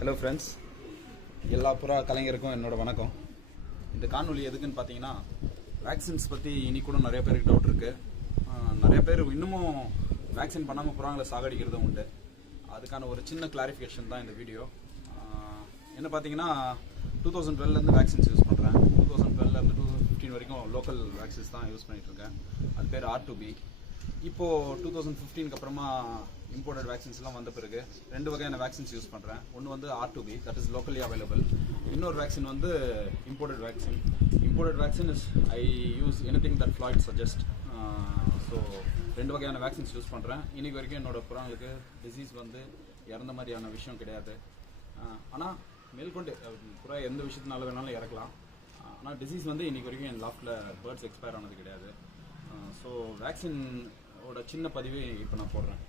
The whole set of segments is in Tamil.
ஹலோ ஃப்ரெண்ட்ஸ், எல்லா புறா கலைஞருக்கும் என்னோட வணக்கம். இந்த காணொலி எதுக்குன்னு பார்த்தீங்கன்னா, வேக்சின்ஸ் பற்றி இனி கூட நிறைய பேருக்கு டவுட் இருக்குது. நிறைய பேர் இன்னமும் வேக்சின் பண்ணாமல் புறாங்களை சாகடிக்கிறதும் உண்டு. அதுக்கான ஒரு சின்ன கிளாரிஃபிகேஷன் தான் இந்த வீடியோ. என்ன பார்த்தீங்கன்னா, 2012 வேக்சின்ஸ் யூஸ் பண்ணுறேன். 2012 2015 வரைக்கும் லோக்கல் வேக்சின்ஸ் தான் யூஸ் பண்ணிகிட்ருக்கேன். அது பேர் R2B. இப்போது 2015 அப்புறமா இம்போர்ட்டட் வேக்சின்ஸ்லாம் வந்த பிறகு ரெண்டு வகையான வேக்சின்ஸ் யூஸ் பண்ணுறேன். ஒன்று வந்து R2B, that is locally available. இன்னொரு வேக்சின் வந்து imported vaccine. Imported vaccine is I use anything that Floyd suggest. So ரெண்டு வகையான வேக்சின்ஸ் யூஸ் பண்ணுறேன். இன்றைக்கி வரைக்கும் என்னோடய புறாங்களுக்கு டிசீஸ் வந்து இறந்த மாதிரியான விஷயம் கிடையாது. ஆனால் மேற்கொண்டு புறா எந்த விஷயத்தினால வேணாலும் இறக்கலாம். ஆனால் டிசீஸ் வந்து இன்றைக்கி வரைக்கும் என் லாஃப்டில் பேர்ட்ஸ் எக்ஸ்பயர் ஆனது கிடையாது. ஸோ வேக்சினோட சின்ன பதிவு இப்போ நான் போடுறேன்.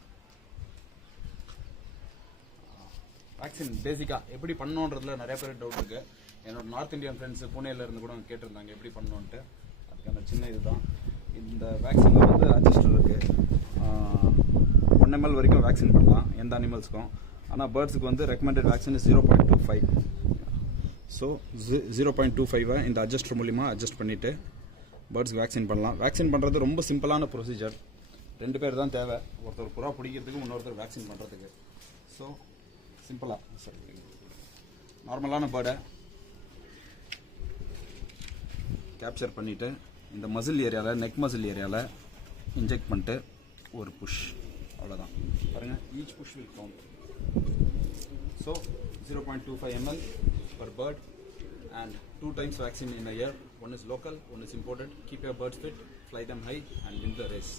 வேக்சின் பேசிக்காக எப்படி பண்ணணுன்றதுல நிறைய பேர் டவுட் இருக்குது. என்னோட நார்த் இந்தியன் ஃப்ரெண்ட்ஸு புனேலேருந்து கூட கேட்டிருந்தாங்க எப்படி பண்ணணுன்ட்டு. அதுக்கான சின்ன இதுதான். இந்த வேக்சினில் வந்து அட்ஜஸ்டர் இருக்குது. 1 ml வரைக்கும் வேக்சின் பண்ணலாம் எந்த அனிமல்ஸுக்கும். ஆனால் பேர்ட்ஸுக்கு வந்து ரெக்கமெண்டட் வேக்சின் 0.25. ஸோ 0.25 இந்த அட்ஜஸ்டர் மூலிமா அட்ஜஸ்ட் பண்ணிவிட்டு பேர்ட்ஸ்க்கு வேக்சின் பண்ணலாம். வேக்சின் பண்ணுறது ரொம்ப சிம்பிளான ப்ரொசீஜர். 2 பேர் தான் தேவை, ஒருத்தர் புறா பிடிக்கிறதுக்கு இன்னொருத்தர் வேக்சின் பண்ணுறதுக்கு. ஸோ சிம்பிளாக நார்மலான பேர்டை கேப்சர் பண்ணிவிட்டு இந்த மசில் ஏரியாவில், நெக் மசில் ஏரியாவில் இன்ஜெக்ட் பண்ணிட்டு ஒரு புஷ், அவ்வளோதான். பாருங்கள், each push will count. So 0.25 ml per bird and 2 times vaccine in a year. One is local, one is imported. Keep your birds fit, fly them high and win the race.